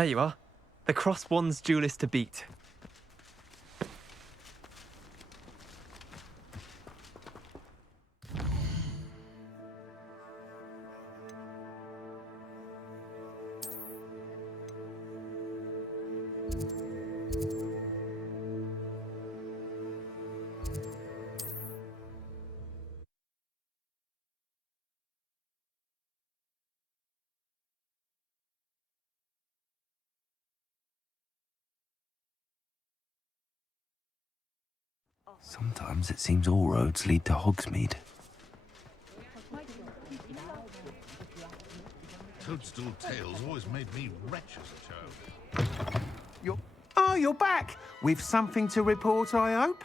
There you are. The cross wands duelist to beat. Sometimes it seems all roads lead to Hogsmeade. Toadstool tales always made me wretched as a child. You're back! With something to report, I hope?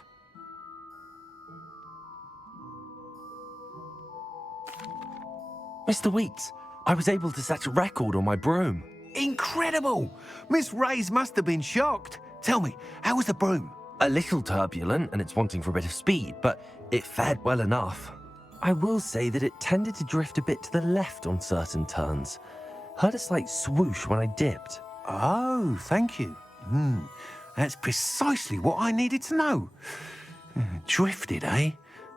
Mr. Weeks, I was able to set a record on my broom. Incredible! Miss Reyes must have been shocked. Tell me, how was the broom? A little turbulent and it's wanting for a bit of speed, but it fared well enough. I will say that it tended to drift a bit to the left on certain turns. Heard a slight swoosh when I dipped. Oh, thank you. That's precisely what I needed to know. Drifted, eh?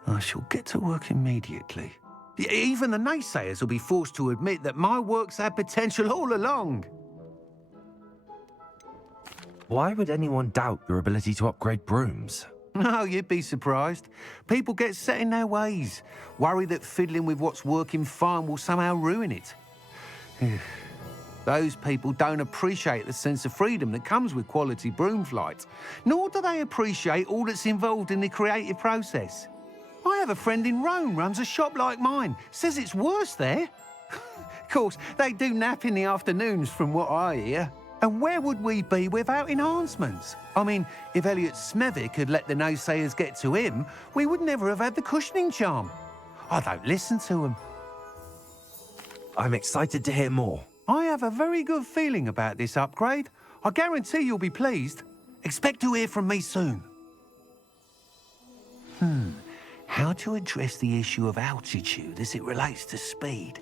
I shall get to work immediately. Even the naysayers will be forced to admit that my work's had potential all along. Why would anyone doubt your ability to upgrade brooms? No, you'd be surprised. People get set in their ways, worry that fiddling with what's working fine will somehow ruin it. Those people don't appreciate the sense of freedom that comes with quality broom flight, nor do they appreciate all that's involved in the creative process. I have a friend in Rome runs a shop like mine, says it's worse there. Of course, they do nap in the afternoons from what I hear. And where would we be without enhancements? I mean, if Elliot Smethwick had let the naysayers get to him, we would never have had the cushioning charm. I don't listen to them. I'm excited to hear more. I have a very good feeling about this upgrade. I guarantee you'll be pleased. Expect to hear from me soon. How to address the issue of altitude as it relates to speed?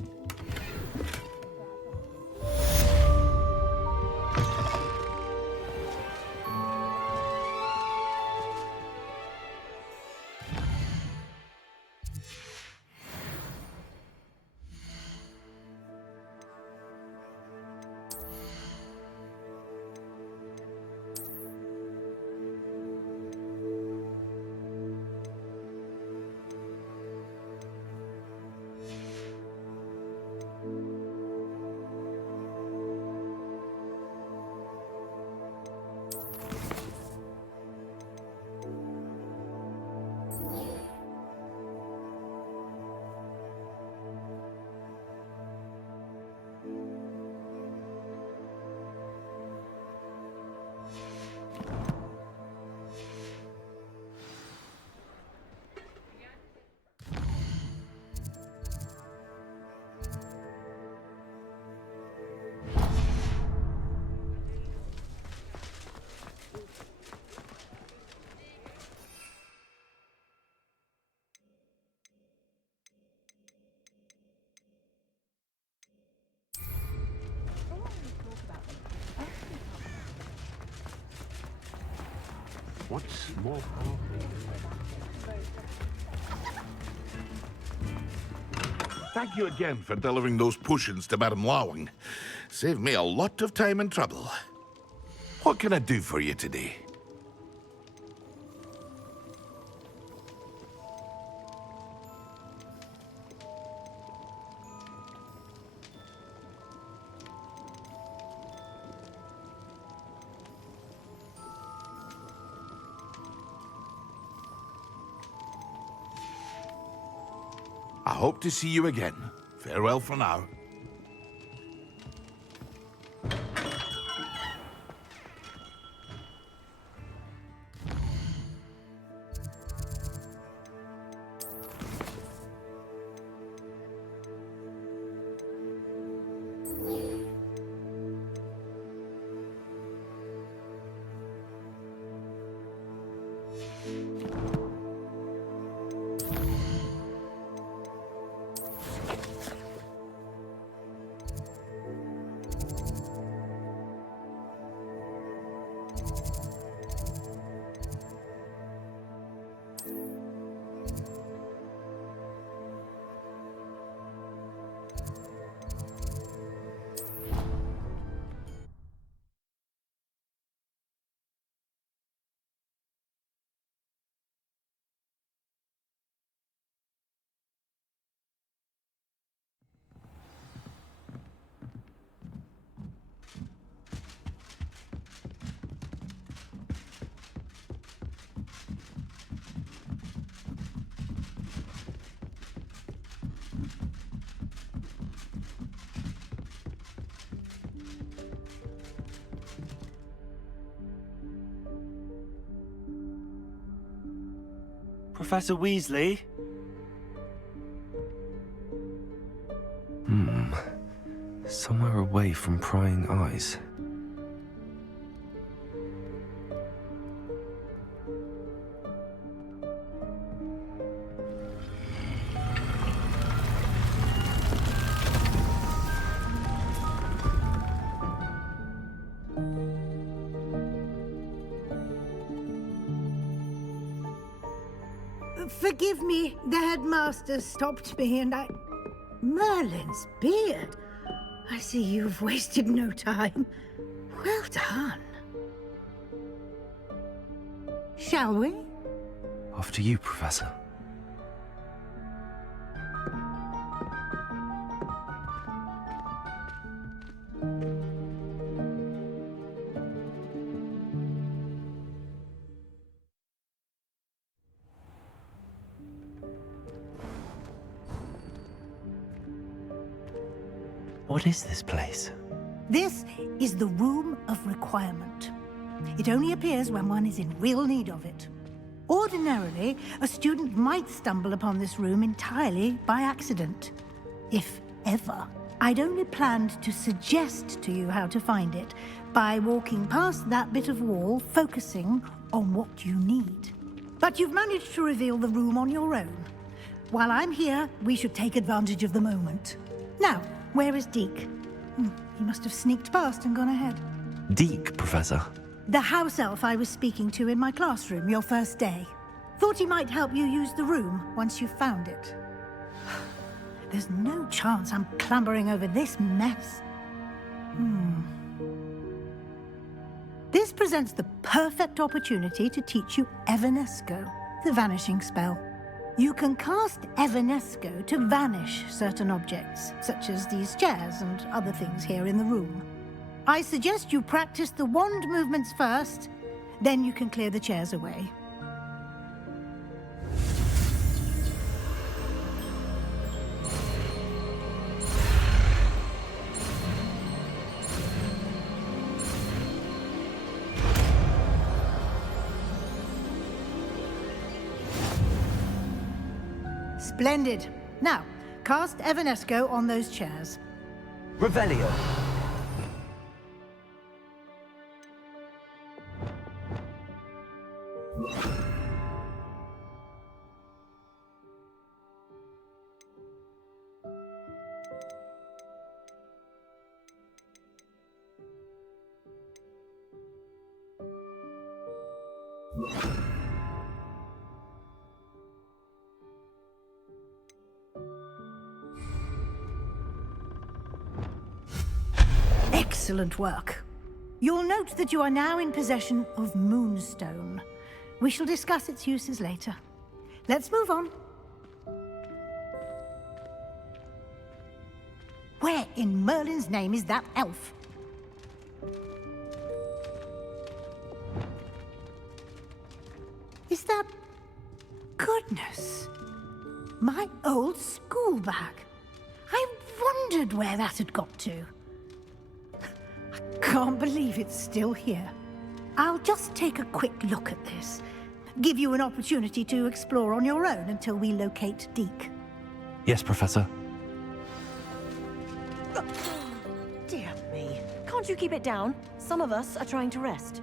What's more powerful? Thank you again for delivering those potions to Madame Lawing. Saved me a lot of time and trouble. What can I do for you today? I hope to see you again. Farewell for now. Professor Weasley? Somewhere away from prying eyes. Forgive me, the headmaster stopped me and I... Merlin's beard. I see you've wasted no time. Well done. Shall we? After you, Professor. What is this place? This is the Room of Requirement. It only appears when one is in real need of it. Ordinarily, a student might stumble upon this room entirely by accident. If ever. I'd only planned to suggest to you how to find it by walking past that bit of wall, focusing on what you need. But you've managed to reveal the room on your own. While I'm here, we should take advantage of the moment. Now, where is Deke? He must have sneaked past and gone ahead. Deke, Professor. The house elf I was speaking to in my classroom your first day. Thought he might help you use the room once you found it. There's no chance I'm clambering over this mess. This presents the perfect opportunity to teach you Evanesco, the vanishing spell. You can cast Evanesco to vanish certain objects, such as these chairs and other things here in the room. I suggest you practice the wand movements first, then you can clear the chairs away. Splendid. Now, cast Evanesco on those chairs. Revelio. Excellent work. You'll note that you are now in possession of Moonstone. We shall discuss its uses later. Let's move on. Where in Merlin's name is that elf? Is that... Goodness. My old school bag. I wondered where that had got to. Can't believe it's still here. I'll just take a quick look at this. Give you an opportunity to explore on your own until we locate Deke. Yes, Professor. Dear me. Can't you keep it down? Some of us are trying to rest.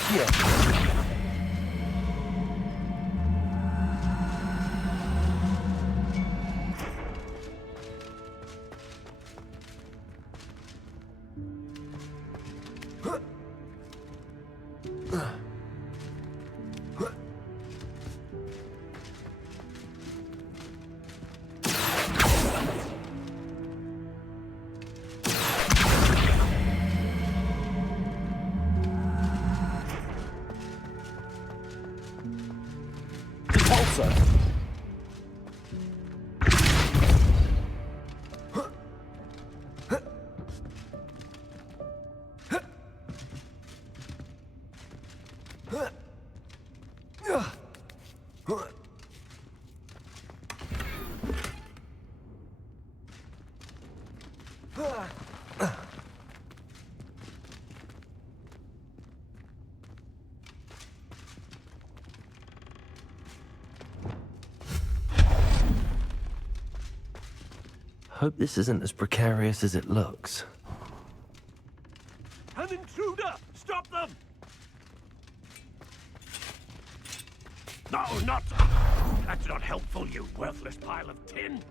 Accio! Repulsor! Hope this isn't as precarious as it looks. An intruder! Stop them! No, not... That's not helpful, you worthless pile of tin.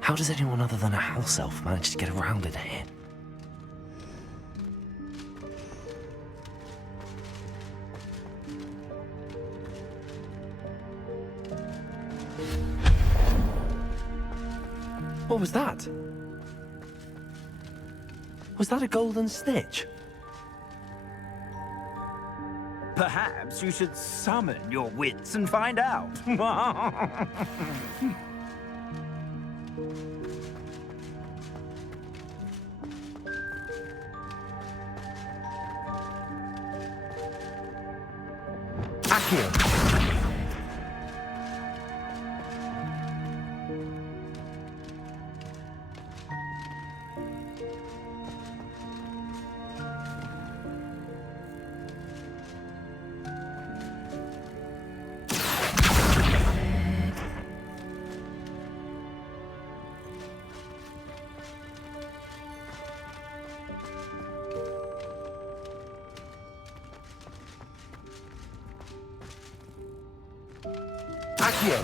How does anyone other than a house elf manage to get around in here? What was that? Was that a golden snitch? Perhaps you should summon your wits and find out. Accio! Accio!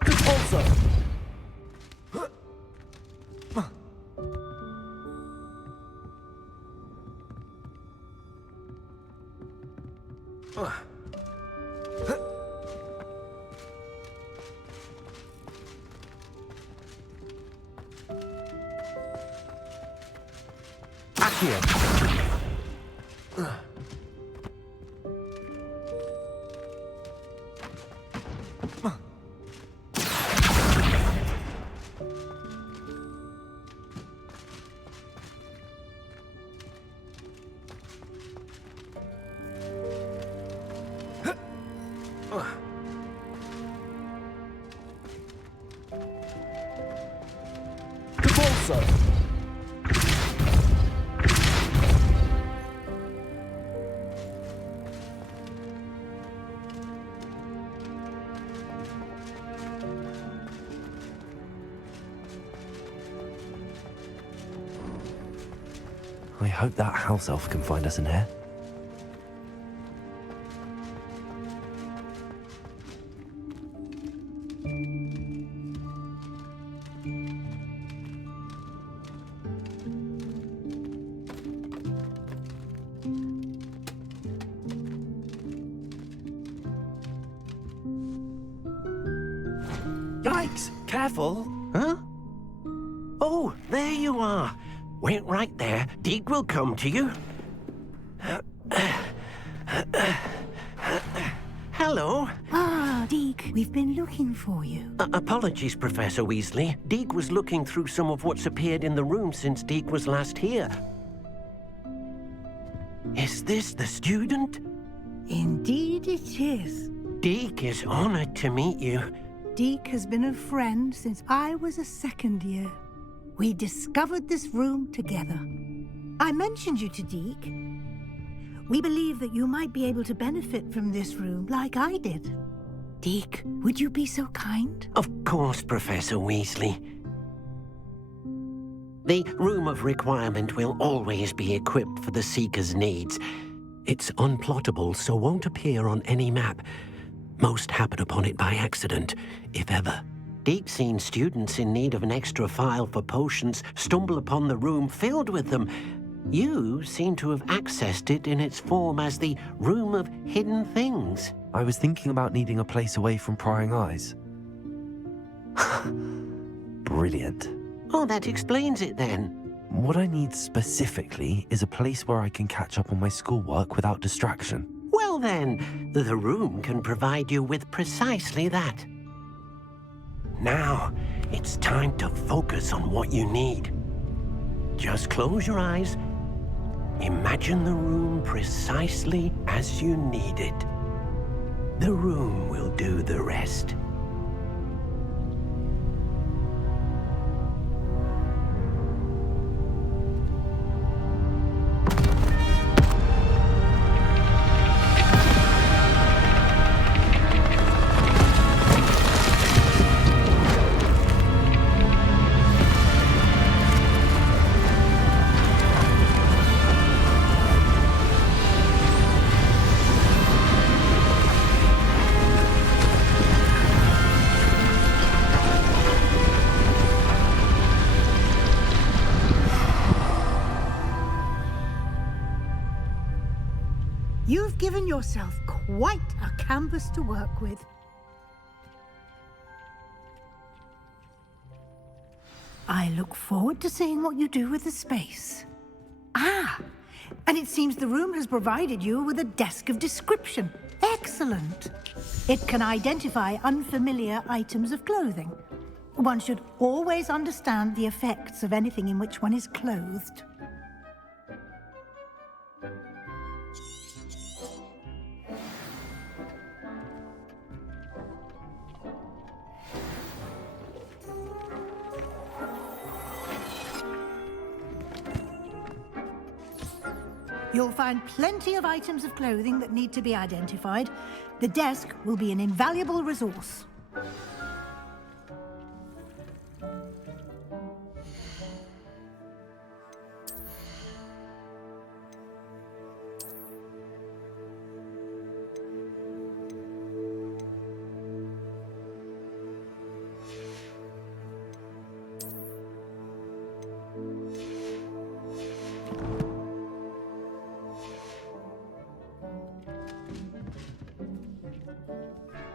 Repulsor! Accio! Repulsor! I hope that house elf can find us in here. Yikes! Careful! Huh? Oh, there you are. Wait right there. Deek will come to you. Hello. Ah, Deke, we've been looking for you. Apologies, Professor Weasley. Deek was looking through some of what's appeared in the room since Deek was last here. Is this the student? Indeed it is. Deke is honored to meet you. Deke has been a friend since I was a second year. We discovered this room together. I mentioned you to Deke. We believe that you might be able to benefit from this room like I did. Deke, would you be so kind? Of course, Professor Weasley. The Room of Requirement will always be equipped for the Seeker's needs. It's unplottable, so won't appear on any map. Most happen upon it by accident, if ever. Deke's seen students in need of an extra file for potions stumble upon the room filled with them. You seem to have accessed it in its form as the Room of Hidden Things. I was thinking about needing a place away from prying eyes. Brilliant. Oh, that explains it then. What I need specifically is a place where I can catch up on my schoolwork without distraction. Well then, the room can provide you with precisely that. Now, it's time to focus on what you need. Just close your eyes. Imagine the room precisely as you need it. The room will do the rest. You've given yourself quite a canvas to work with. I look forward to seeing what you do with the space. Ah, and it seems the room has provided you with a desk of description. Excellent. It can identify unfamiliar items of clothing. One should always understand the effects of anything in which one is clothed. You'll find plenty of items of clothing that need to be identified. The desk will be an invaluable resource.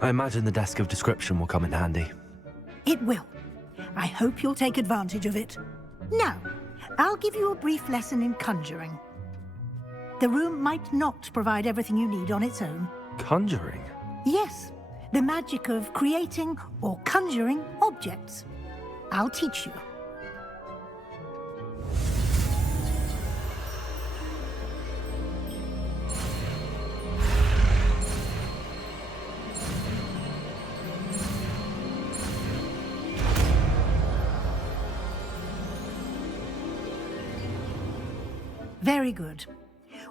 I imagine the desk of description will come in handy. It will. I hope you'll take advantage of it. Now, I'll give you a brief lesson in conjuring. The room might not provide everything you need on its own. Conjuring? Yes, the magic of creating or conjuring objects. I'll teach you. Very good.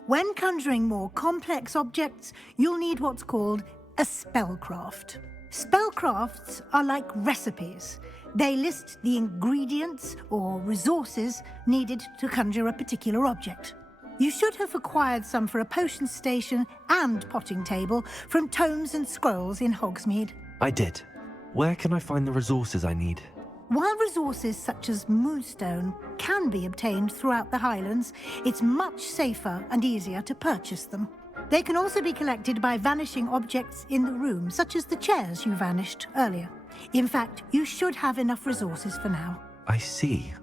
When conjuring more complex objects, you'll need what's called a spellcraft. Spellcrafts are like recipes. They list the ingredients or resources needed to conjure a particular object. You should have acquired some for a potion station and potting table from tomes and scrolls in Hogsmeade. I did. Where can I find the resources I need? While resources such as moonstone can be obtained throughout the Highlands, it's much safer and easier to purchase them. They can also be collected by vanishing objects in the room, such as the chairs you vanished earlier. In fact, you should have enough resources for now. I see.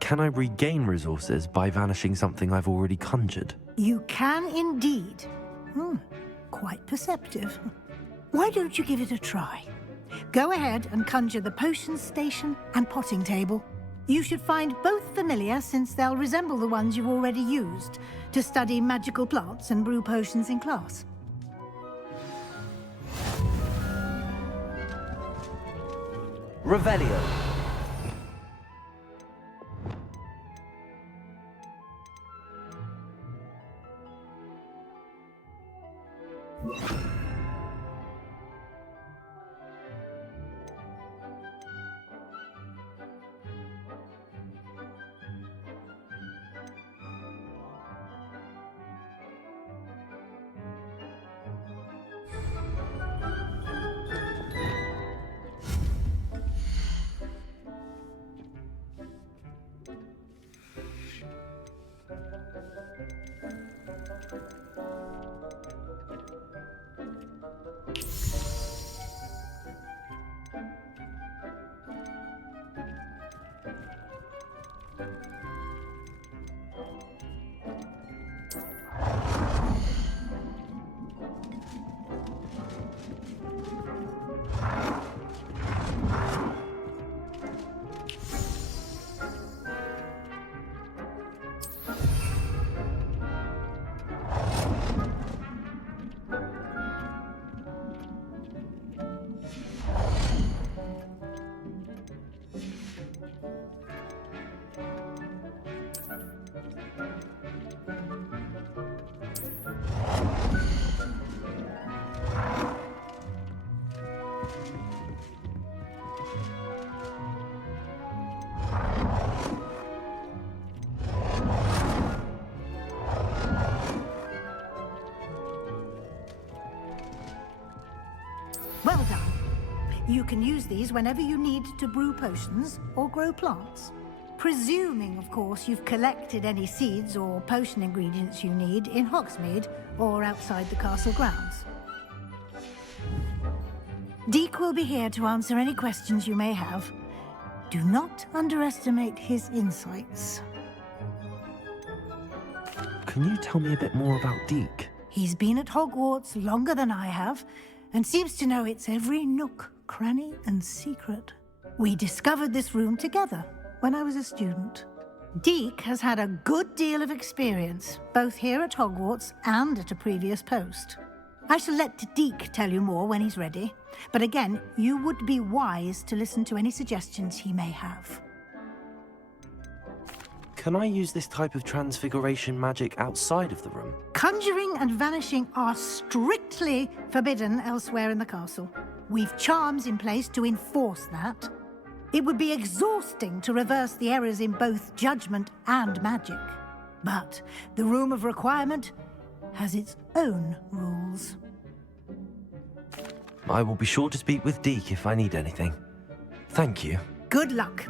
Can I regain resources by vanishing something I've already conjured? You can indeed. Quite perceptive. Why don't you give it a try? Go ahead and conjure the potion station and potting table. You should find both familiar, since they'll resemble the ones you've already used to study magical plants and brew potions in class. Revelio. Well done. You can use these whenever you need to brew potions or grow plants. Presuming, of course, you've collected any seeds or potion ingredients you need in Hogsmeade or outside the castle grounds. Deek will be here to answer any questions you may have. Do not underestimate his insights. Can you tell me a bit more about Deek? He's been at Hogwarts longer than I have, and seems to know its every nook, cranny, and secret. We discovered this room together when I was a student. Deek has had a good deal of experience, both here at Hogwarts and at a previous post. I shall let Deek tell you more when he's ready, but again, you would be wise to listen to any suggestions he may have. Can I use this type of transfiguration magic outside of the room? Conjuring and vanishing are strictly forbidden elsewhere in the castle. We've charms in place to enforce that. It would be exhausting to reverse the errors in both judgment and magic. But the Room of Requirement has its own rules. I will be sure to speak with Deek if I need anything. Thank you. Good luck.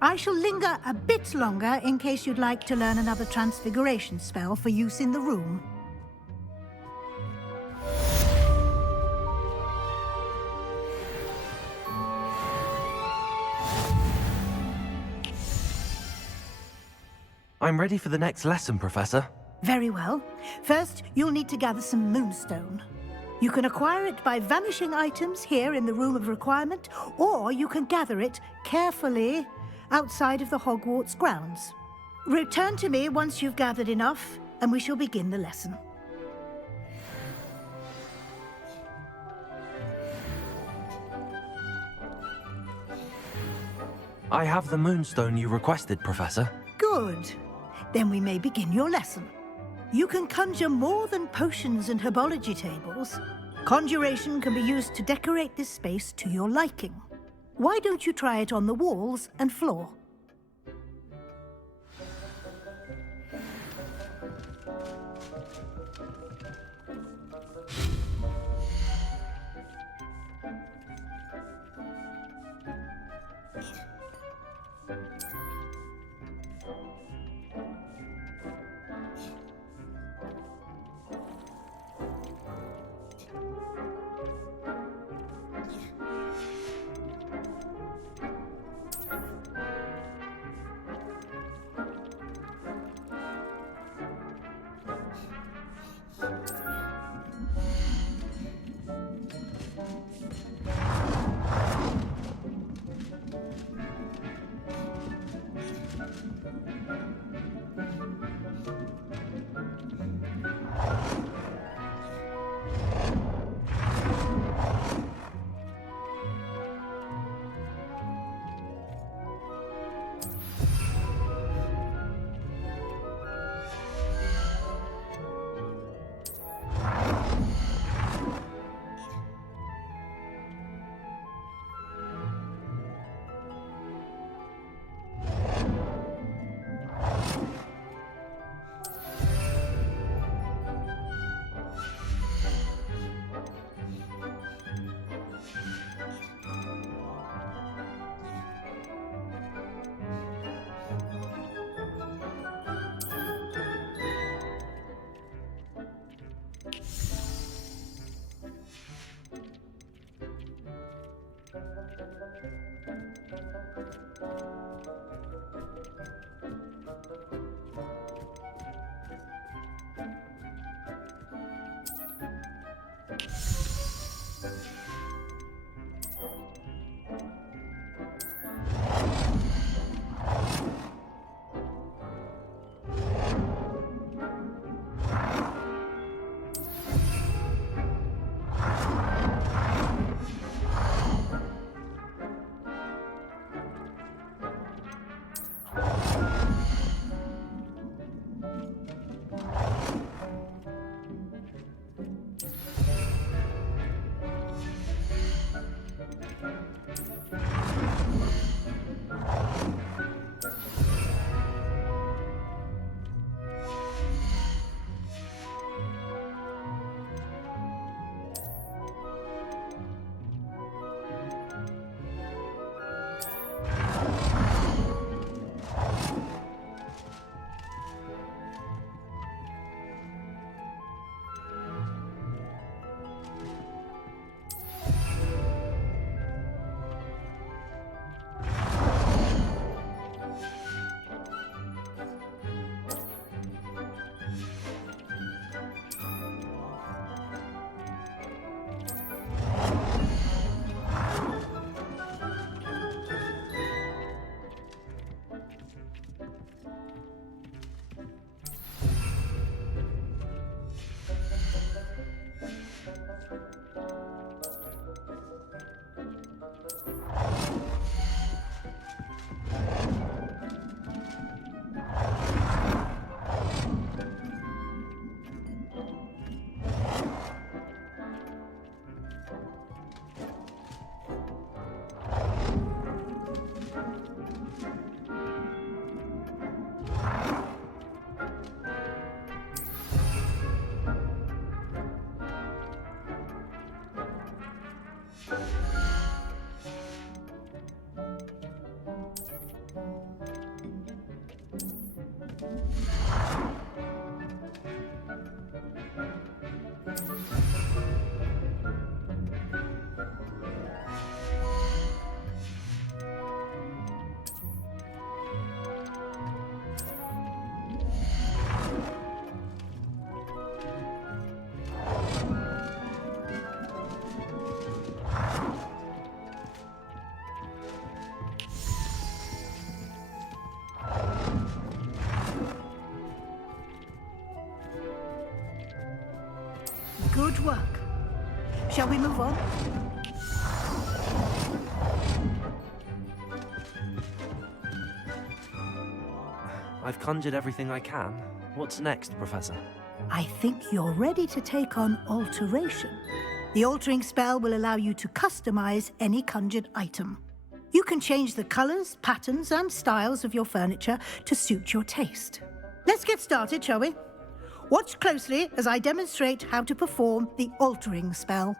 I shall linger a bit longer in case you'd like to learn another transfiguration spell for use in the room. I'm ready for the next lesson, Professor. Very well. First, you'll need to gather some moonstone. You can acquire it by vanishing items here in the Room of Requirement, or you can gather it carefully outside of the Hogwarts grounds. Return to me once you've gathered enough, and we shall begin the lesson. I have the moonstone you requested, Professor. Good. Then we may begin your lesson. You can conjure more than potions and herbology tables. Conjuration can be used to decorate this space to your liking. Why don't you try it on the walls and floor? Good work. Shall we move on? I've conjured everything I can. What's next, Professor? I think you're ready to take on alteration. The altering spell will allow you to customize any conjured item. You can change the colors, patterns, and styles of your furniture to suit your taste. Let's get started, shall we? Watch closely as I demonstrate how to perform the altering spell.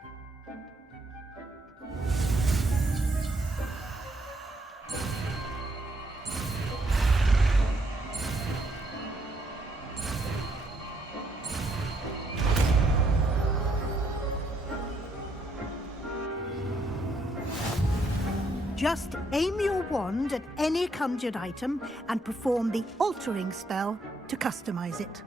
Just aim your wand at any conjured item and perform the altering spell to customize it.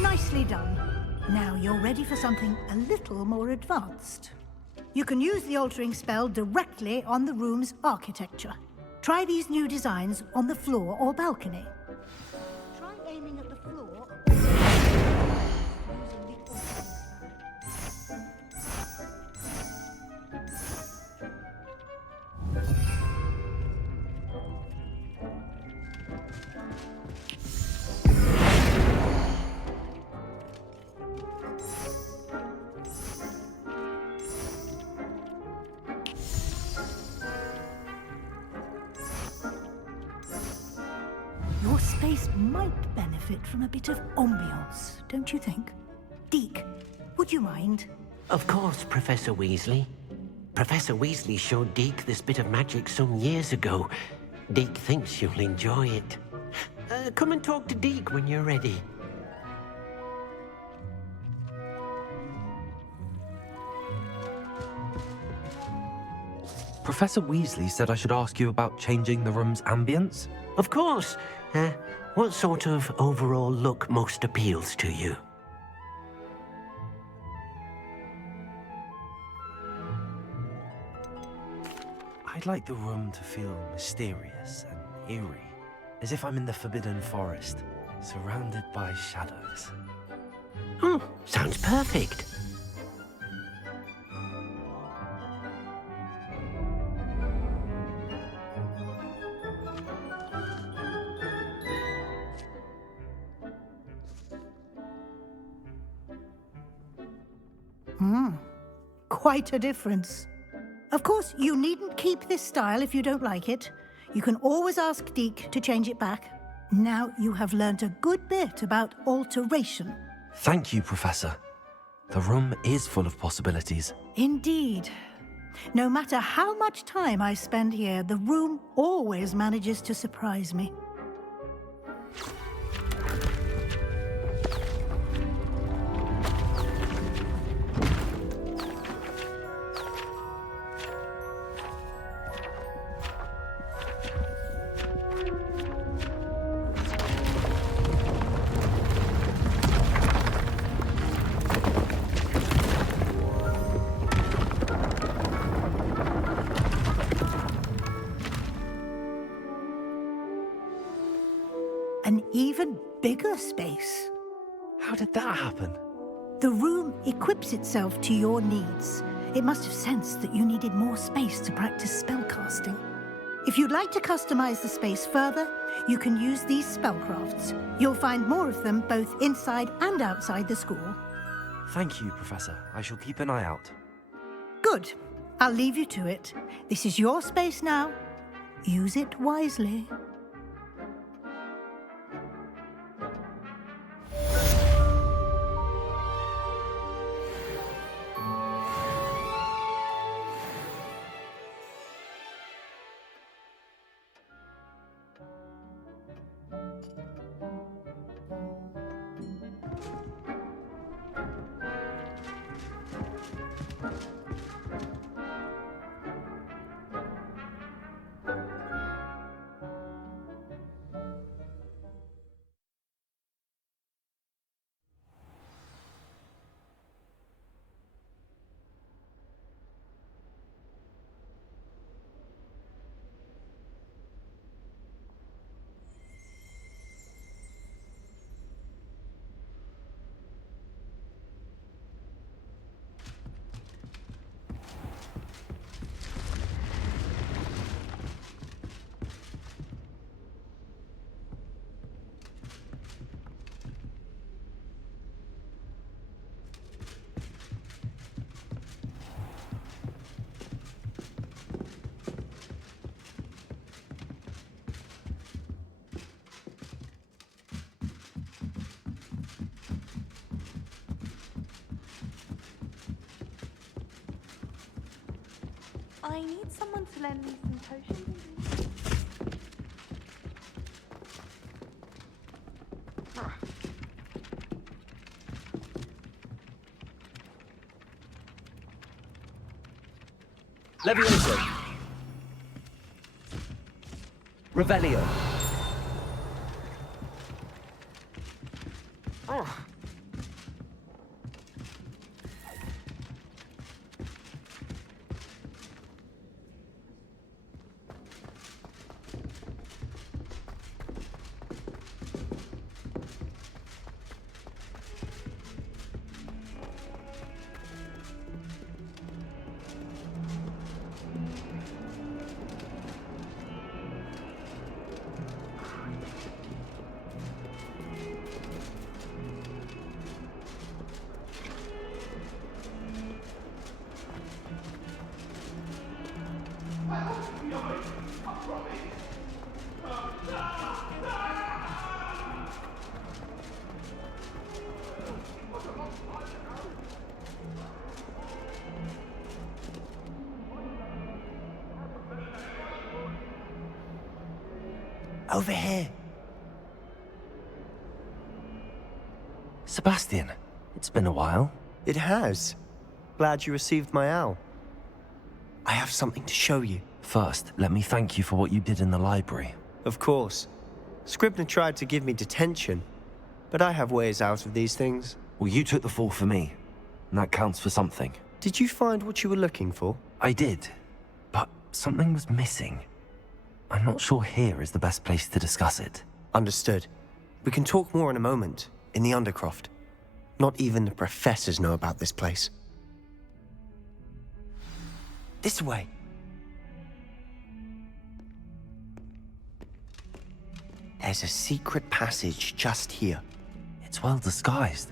Nicely done. Now you're ready for something a little more advanced. You can use the altering spell directly on the room's architecture. Try these new designs on the floor or balcony. Try aiming at the floor using the altering Your space might benefit from a bit of ambiance, don't you think? Deke, would you mind? Of course, Professor Weasley. Professor Weasley showed Deke this bit of magic some years ago. Deke thinks you'll enjoy it. Come and talk to Deke when you're ready. Professor Weasley said I should ask you about changing the room's ambience? Of course. What sort of overall look most appeals to you? I'd like the room to feel mysterious and eerie, as if I'm in the Forbidden Forest, surrounded by shadows. Oh, sounds perfect. Quite a difference. Of course, you needn't keep this style if you don't like it. You can always ask Deke to change it back. Now you have learnt a good bit about alteration. Thank you, Professor. The room is full of possibilities. Indeed. No matter how much time I spend here, the room always manages to surprise me. An even bigger space. How did that happen? The room equips itself to your needs. It must have sensed that you needed more space to practice spellcasting. If you'd like to customize the space further, you can use these spellcrafts. You'll find more of them both inside and outside the school. Thank you, Professor. I shall keep an eye out. Good. I'll leave you to it. This is your space now. Use it wisely. I need someone to lend me some potions. Levioso. Revelio. Over here. Sebastian, it's been a while. It has. Glad you received my owl. I have something to show you. First, let me thank you for what you did in the library. Of course. Scribner tried to give me detention, but I have ways out of these things. Well, you took the fall for me, and that counts for something. Did you find what you were looking for? I did, but something was missing. I'm not sure here is the best place to discuss it. Understood. We can talk more in a moment, in the Undercroft. Not even the professors know about this place. This way. There's a secret passage just here. It's well disguised.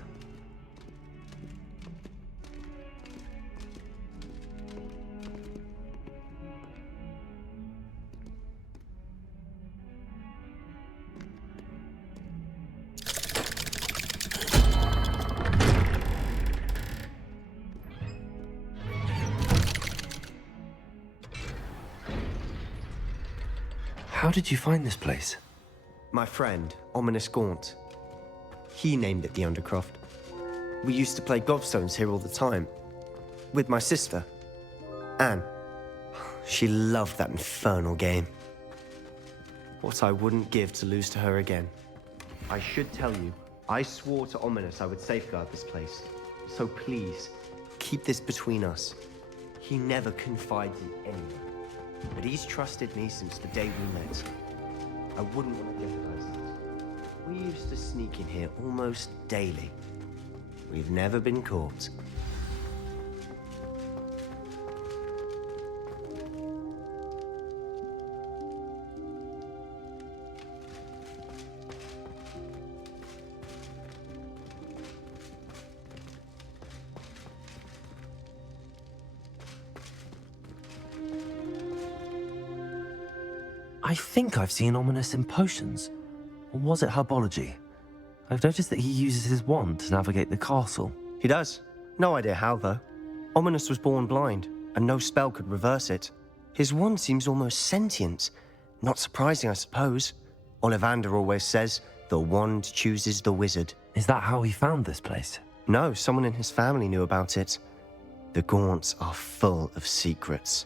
How did you find this place? My friend, Ominous Gaunt. He named it the Undercroft. We used to play gobstones here all the time. With my sister, Anne. She loved that infernal game. What I wouldn't give to lose to her again. I should tell you, I swore to Ominous I would safeguard this place. So please, keep this between us. He never confides in anyone. But he's trusted me since the day we met. I wouldn't want to jeopardize that. We used to sneak in here almost daily. We've never been caught. I think I've seen Ominous in potions. Or was it herbology? I've noticed that he uses his wand to navigate the castle. He does. No idea how, though. Ominous was born blind, and no spell could reverse it. His wand seems almost sentient. Not surprising, I suppose. Ollivander always says, the wand chooses the wizard. Is that how he found this place? No, someone in his family knew about it. The Gaunts are full of secrets.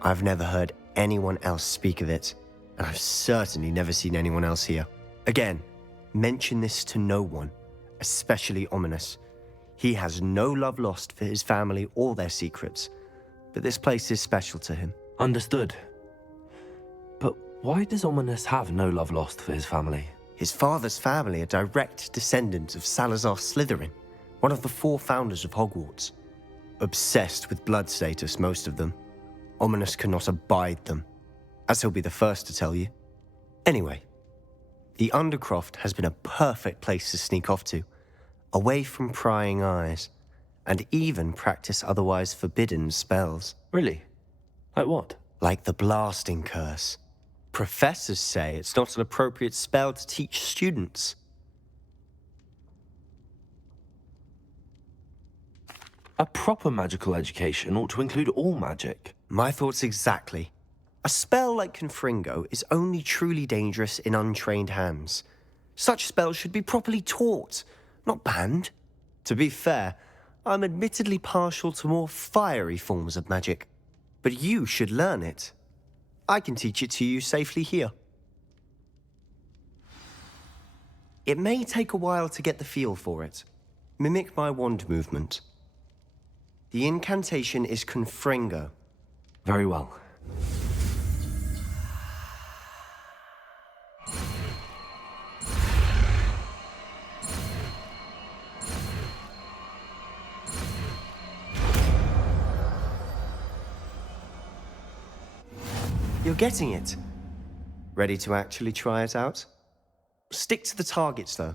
I've never heard anyone else speak of it, and I've certainly never seen anyone else here. Again, mention this to no one, especially Ominous. He has no love lost for his family or their secrets, but this place is special to him. Understood. But why does Ominous have no love lost for his family? His father's family are direct descendants of Salazar Slytherin, one of the 4 founders of Hogwarts. Obsessed with blood status, most of them. Ominous cannot abide them, as he'll be the first to tell you. Anyway, the Undercroft has been a perfect place to sneak off to, away from prying eyes, and even practice otherwise forbidden spells. Really? Like what? Like the blasting curse. Professors say it's not an appropriate spell to teach students. A proper magical education ought to include all magic. My thoughts exactly. A spell like Confringo is only truly dangerous in untrained hands. Such spells should be properly taught, not banned. To be fair, I'm admittedly partial to more fiery forms of magic. But you should learn it. I can teach it to you safely here. It may take a while to get the feel for it. Mimic my wand movement. The incantation is Confringo. Very well. You're getting it. Ready to actually try it out? Stick to the targets, though.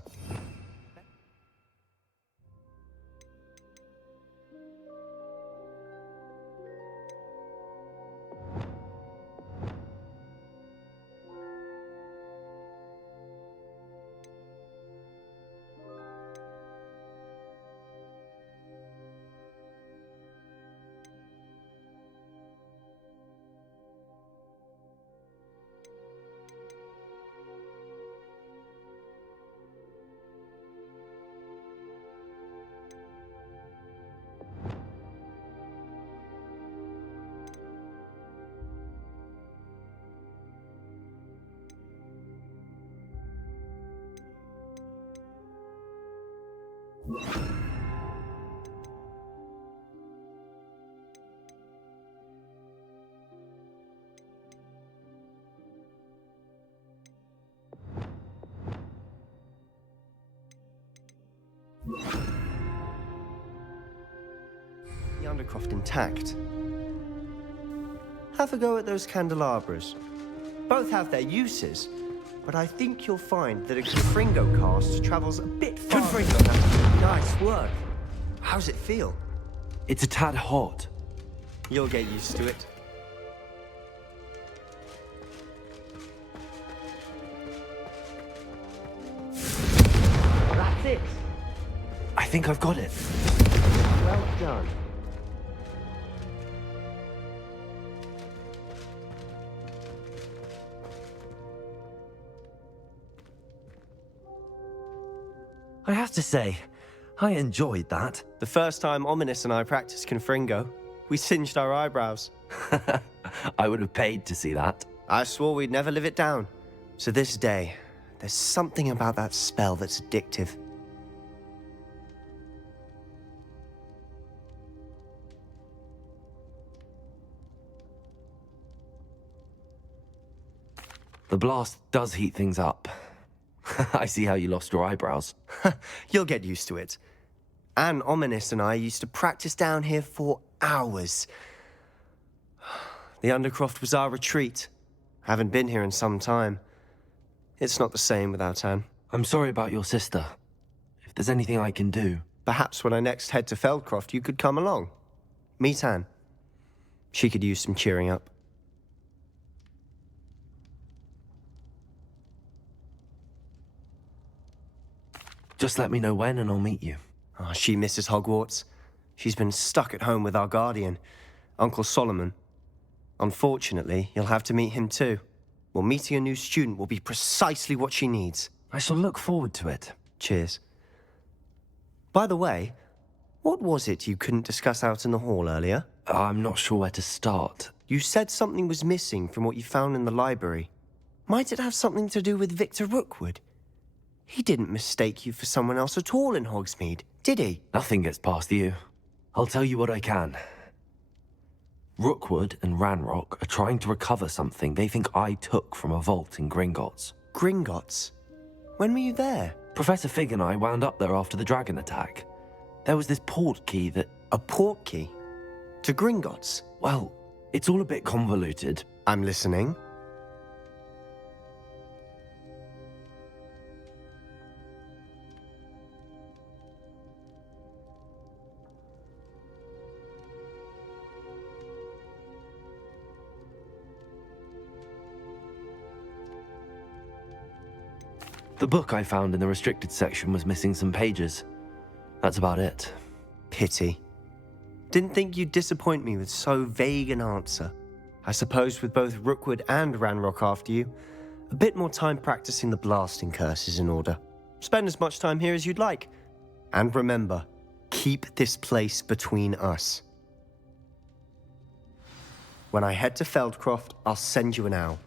The Undercroft intact. Have a go at those candelabras. Both have their uses, but I think you'll find that a Confringo cast travels a bit farther. Nice work. How's it feel? It's a tad hot. You'll get used to it. That's it. I think I've got it. Well done. I have to say, I enjoyed that. The first time Ominous and I practiced Confringo, we singed our eyebrows. I would have paid to see that. I swore we'd never live it down. To this day, there's something about that spell that's addictive. The blast does heat things up. I see how you lost your eyebrows. You'll get used to it. Anne, Ominous and I used to practice down here for hours. The Undercroft was our retreat. Haven't been here in some time. It's not the same without Anne. I'm sorry about your sister. If there's anything I can do... Perhaps when I next head to Feldcroft, you could come along. Meet Anne. She could use some cheering up. Just let me know when and I'll meet you. Oh, she misses Hogwarts. She's been stuck at home with our guardian, Uncle Solomon. Unfortunately, you'll have to meet him too. Well, meeting a new student will be precisely what she needs. I shall look forward to it. Cheers. By the way, what was it you couldn't discuss out in the hall earlier? I'm not sure where to start. You said something was missing from what you found in the library. Might it have something to do with Victor Rookwood? He didn't mistake you for someone else at all in Hogsmeade, did he? Nothing gets past you. I'll tell you what I can. Rookwood and Ranrock are trying to recover something they think I took from a vault in Gringotts. Gringotts? When were you there? Professor Fig and I wound up there after the dragon attack. There was this port key that... A port key? To Gringotts? Well, it's all a bit convoluted. I'm listening. The book I found in the restricted section was missing some pages. That's about it. Pity. Didn't think you'd disappoint me with so vague an answer. I suppose with both Rookwood and Ranrock after you, a bit more time practicing the blasting curse is in order. Spend as much time here as you'd like. And remember, keep this place between us. When I head to Feldcroft, I'll send you an owl.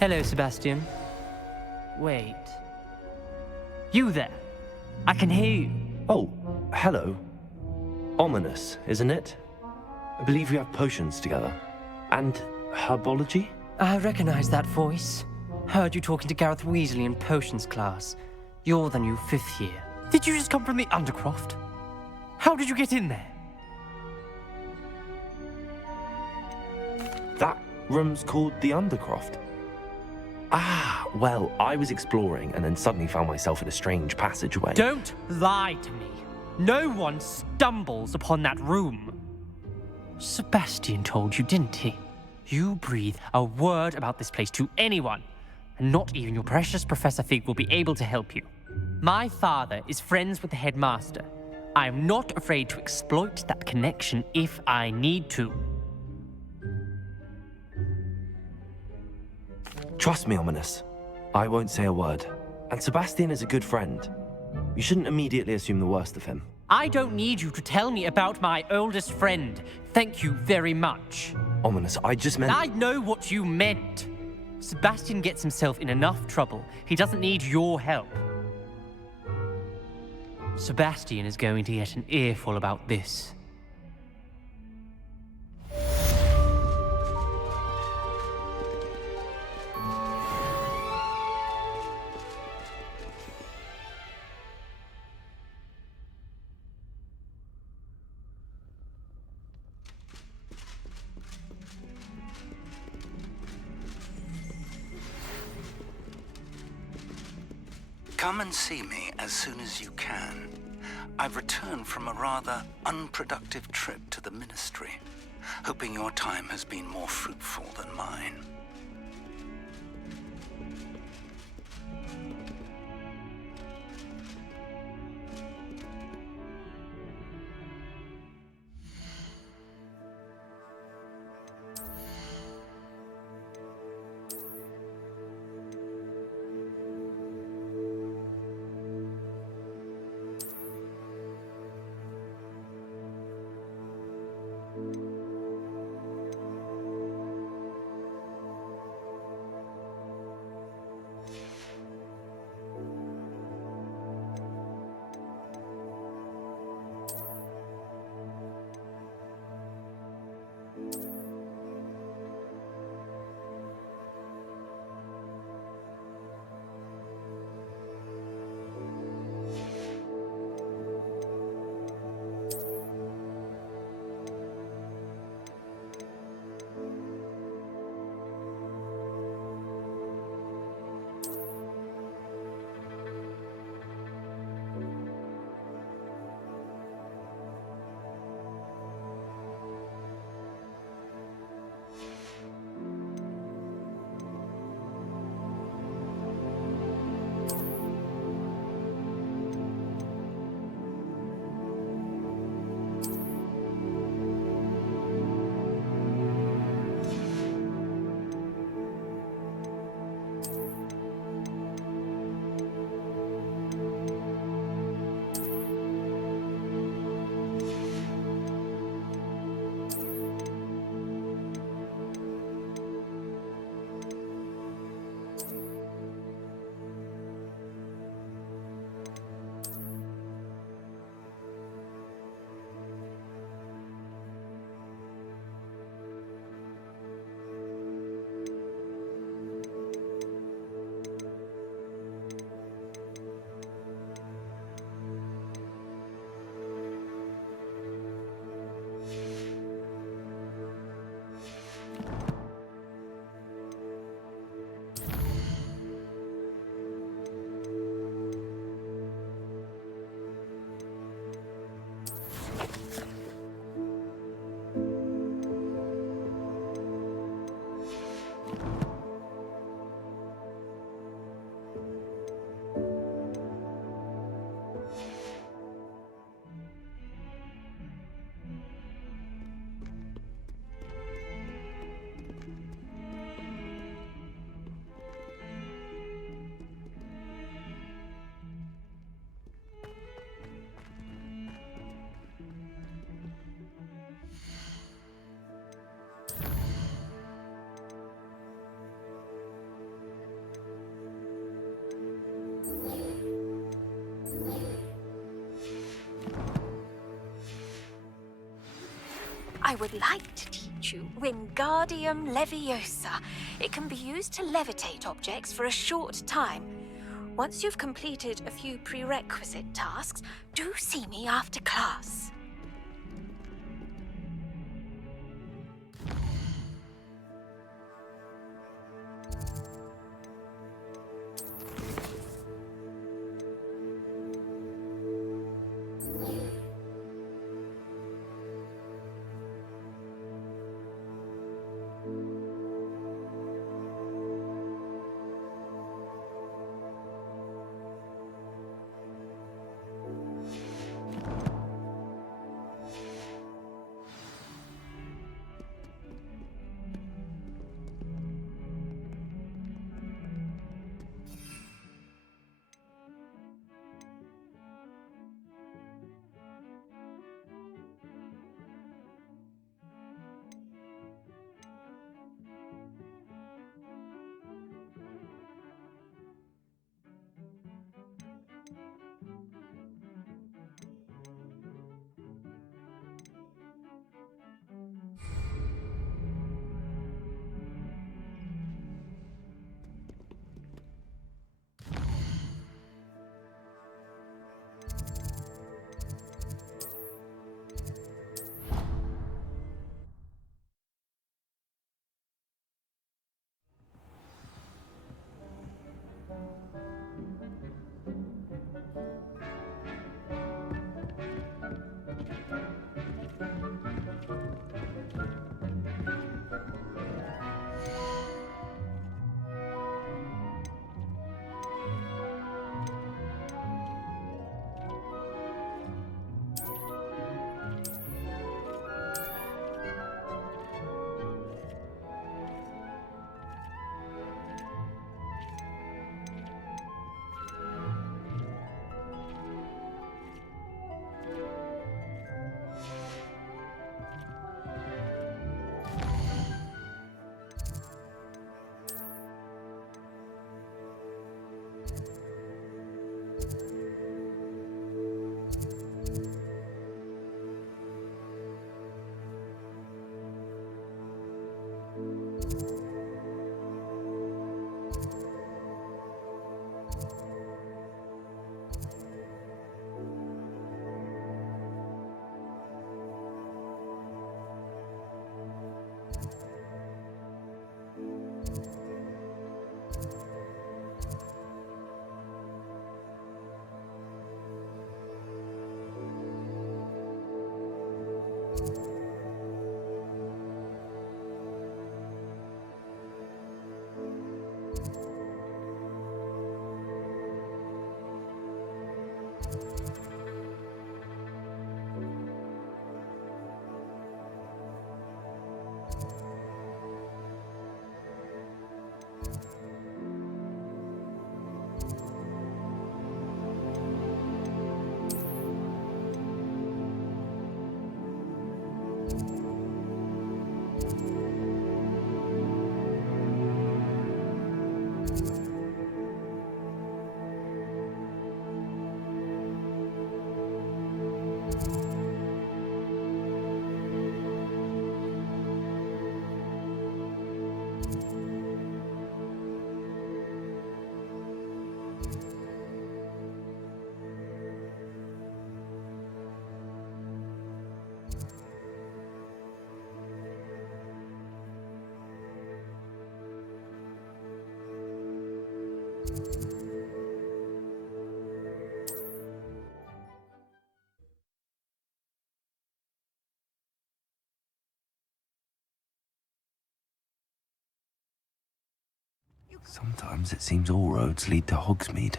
Hello, Sebastian. Wait. You there? I can hear you. Oh, hello. Ominous, isn't it? I believe we have potions together. And herbology? I recognize that voice. Heard you talking to Gareth Weasley in potions class. You're the new 5th year. Did you just come from the Undercroft? How did you get in there? That room's called the Undercroft. Ah, well, I was exploring and then suddenly found myself in a strange passageway. Don't lie to me. No one stumbles upon that room. Sebastian told you, didn't he? You breathe a word about this place to anyone, and not even your precious Professor Fig will be able to help you. My father is friends with the headmaster. I am not afraid to exploit that connection if I need to. Trust me, Ominous. I won't say a word. And Sebastian is a good friend. You shouldn't immediately assume the worst of him. I don't need you to tell me about my oldest friend. Thank you very much. Ominous, I just meant... I know what you meant. Sebastian gets himself in enough trouble. He doesn't need your help. Sebastian is going to get an earful about this. Come and see me as soon as you can. I've returned from a rather unproductive trip to the Ministry, hoping your time has been more fruitful than mine. I would like to teach you Wingardium Leviosa. It can be used to levitate objects for a short time. Once you've completed a few prerequisite tasks, do see me after class. Sometimes it seems all roads lead to Hogsmeade.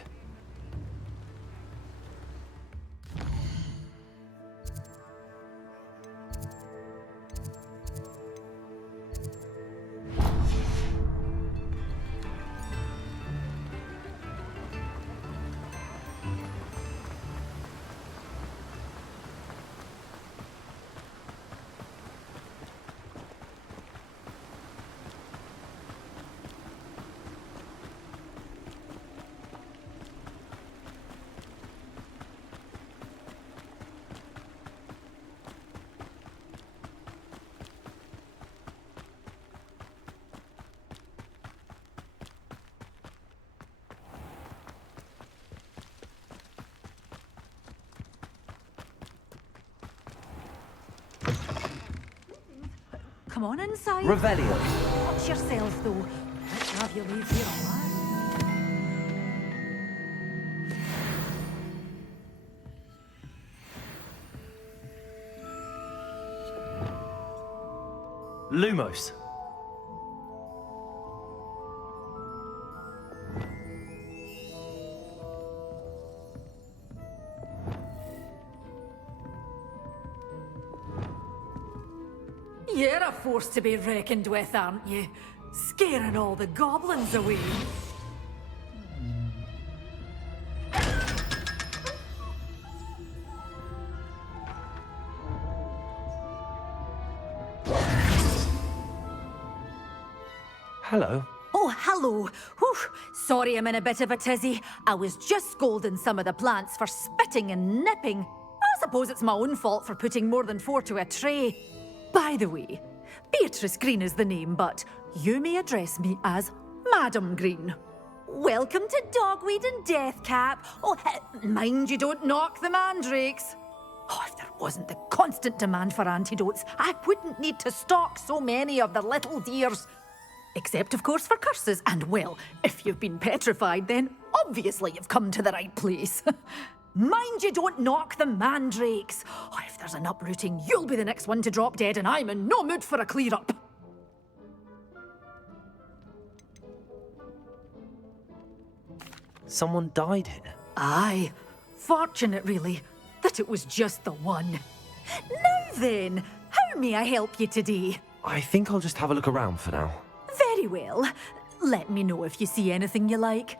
Come on inside. Revelio. Watch yourself, though. Let's have you leave here alive. Lumos. You're a force to be reckoned with, aren't you? Scaring all the goblins away. Hello. Oh, hello. Whew. Sorry I'm in a bit of a tizzy. I was just scolding some of the plants for spitting and nipping. I suppose it's my own fault for putting more than 4 to a tray. By the way, Beatrice Green is the name, but you may address me as Madam Green. Welcome to Dogweed and Deathcap. Oh, mind you don't knock the mandrakes. Oh, if there wasn't the constant demand for antidotes, I wouldn't need to stock so many of the little dears. Except, of course, for curses. And, well, if you've been petrified, then obviously you've come to the right place. Mind you don't knock the mandrakes. Oh, if there's an uprooting, you'll be the next one to drop dead, and I'm in no mood for a clear-up. Someone died here. Aye. Fortunate, really, that it was just the one. Now then, how may I help you today? I think I'll just have a look around for now. Very well. Let me know if you see anything you like.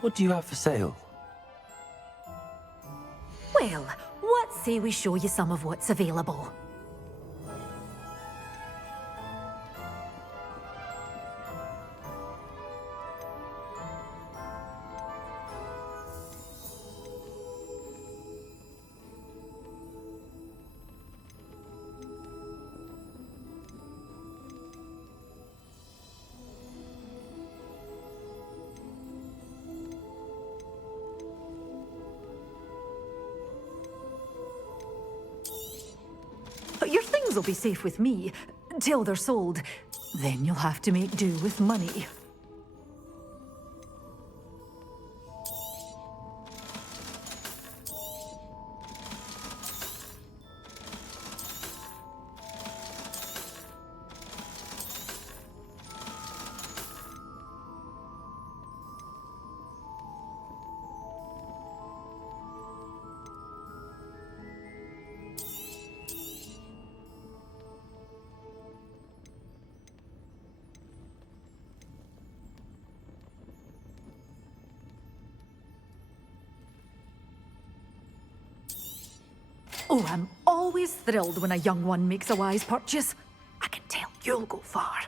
What do you have for sale? Well, what say we show you some of what's available? Your things will be safe with me, till they're sold. Then you'll have to make do with money. Oh, I'm always thrilled when a young one makes a wise purchase. I can tell you'll go far.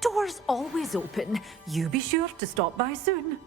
Doors always open. You be sure to stop by soon.